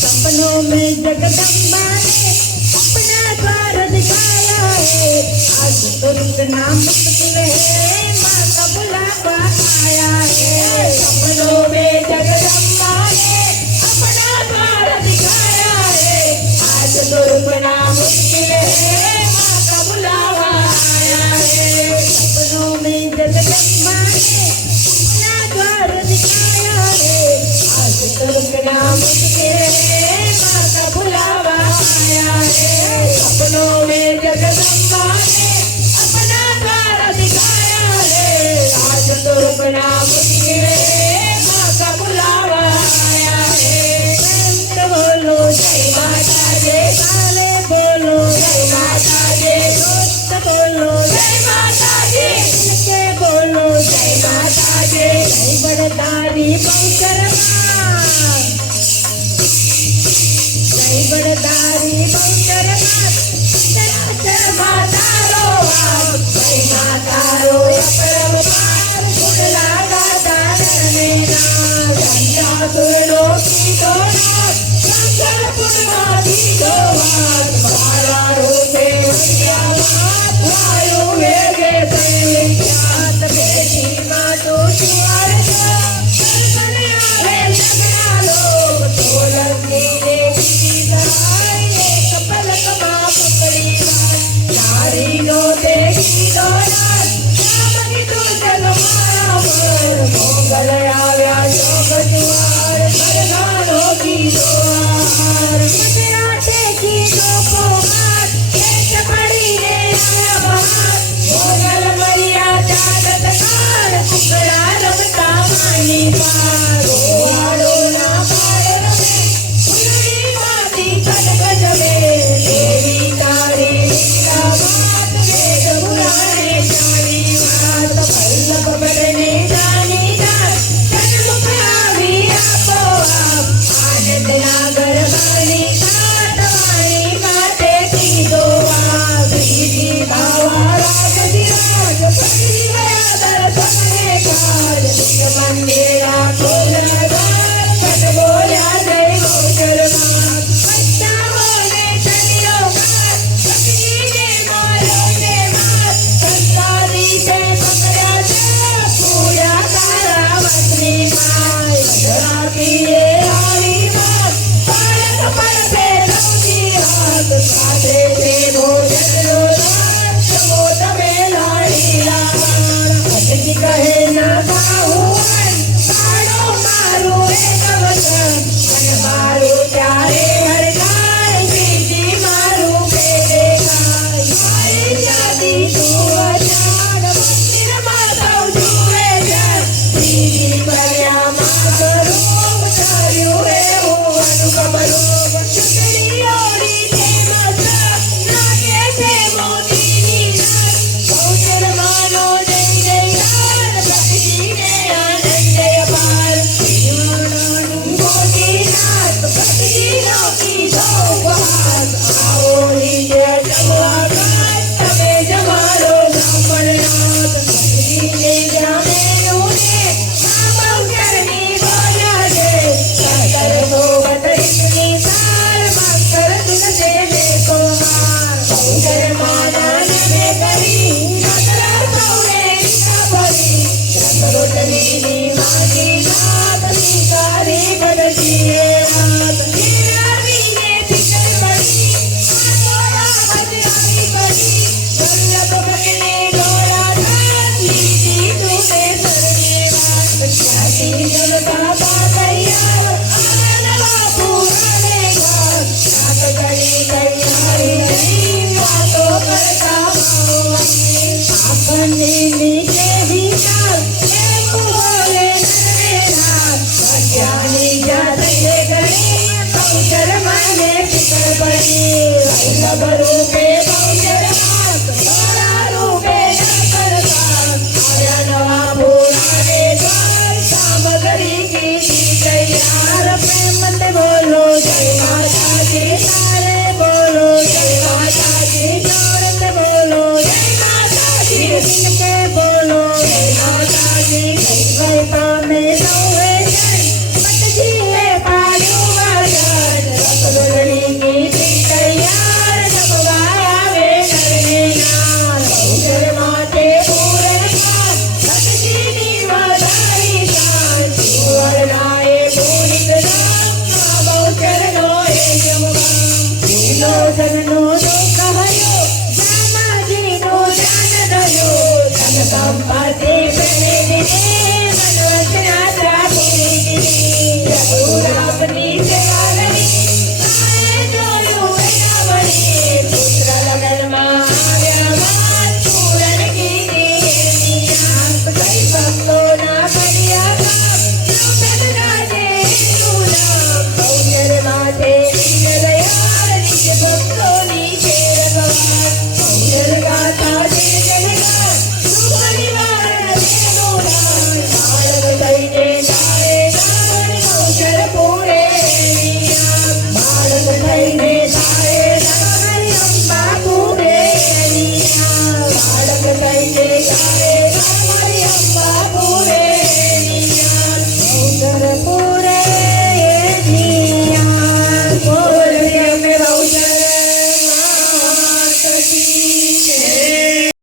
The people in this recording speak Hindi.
सपनों में जगदम्बा ने अपना द्वार दिखाया है। आज तो रुकना मुश्किल है, माँ का बुलावा आया है। सपनों में जगदम्बा ने अपना द्वार दिखाया है। आज तो रुकना मुश्किल है, माँ का बुलावा आया है। सपनों में जगदम्बा ने अपना द्वार दिखाया है। आज तो रुकना मुश्किल है, माँ का बुलावा आया है। सपनों में जगदम्बा ने अपना द्वार दिखाया है। आज तो रुकना मुश्किल है, माँ का बुलावा आया है। मंत्र बोलो जय माता जय, काले बोलो जय माता जय, दोस्त बोलो जय माता जय, के बोलो जय माता जय। जय बड़दारी बहुचरमा, जय बड़दारी बहुचरमा, चराचर माता रो आप, जय माता रो अपरंपार, गुण लागा दानर में नाम। संध्या सुरलो की दोनाथ, शंकर पुण्यवादी दो हाथ, बारा रोते उठिया मात, वायु वेगे पहले जात, बेटी मातो सुआर जो, दर्शन आवे लगना लोग, तोलन नीले की सहाय, एक पलक माँ पकड़ी बात, नारी नो देखी दोनाथ, रामनी तो जग मारा पर, मोगल आव्या जोग जुआर, मरदानों की दुआर, गुजराते की दो पोहार, केश पड़ी ने आया बहार, मोगल मैया चादत कार, टुकड़ा रमता मानी पार, रोहाड़ो ना पार रमे, फुलड़ी माती कटकट में, देवी तारी लीला मात, वेद पुराणे जानी मात, पल्लव बरने जानी जात, जन्म पावी आपो आप, आनंद नागर वाली तात, वाणी माते की दो आप, दीदी बावा राज विराज, पड़ी गया दर्शन में काज, दिव्य मंदिरा खोल द्वार, पट बोला जय बहुचरमा, बच्चा बोले चलियो घाट, पत्नी ने मारो ने मात, संसारी से पकड़ा से, पूजा तारा वतनी माय, वजरा की ये हारी मात, बालक पर से लौटी हाथ, साथे से भोजन लो रात, समोत में लाड़ी लार, भटकी कहे ना साहुआन, साड़ो मारू एक वचन, मन मारू चारे हर गाय, बीजी मारू पेटे खाय, माए जाती तू अचान, मंदिर माता जुए जन, बीजी पर्या माँ करूब, चार्यू है वो अनुपम रूप, चुकड़ी ओड़ी थे मसा, नागे थे मोती नीलान, बहुचर मानो जय जयकार, भक्ति ने आनंद अपार, दीवानानु मोतीनाथ, भक्तिनों की दो बात, आओ लीजिए सब आकाश, तबे जमालो ब्राह्मणनाथ, भक्ति ने जाने उन्हें, माँ बहुचरनी बोला जय, कर सोबत इतनी सार, मकर तुन से देखो हार, बहुचर मानन में करी, नजर पौने का परी, रस रोटनी माँ की दाल,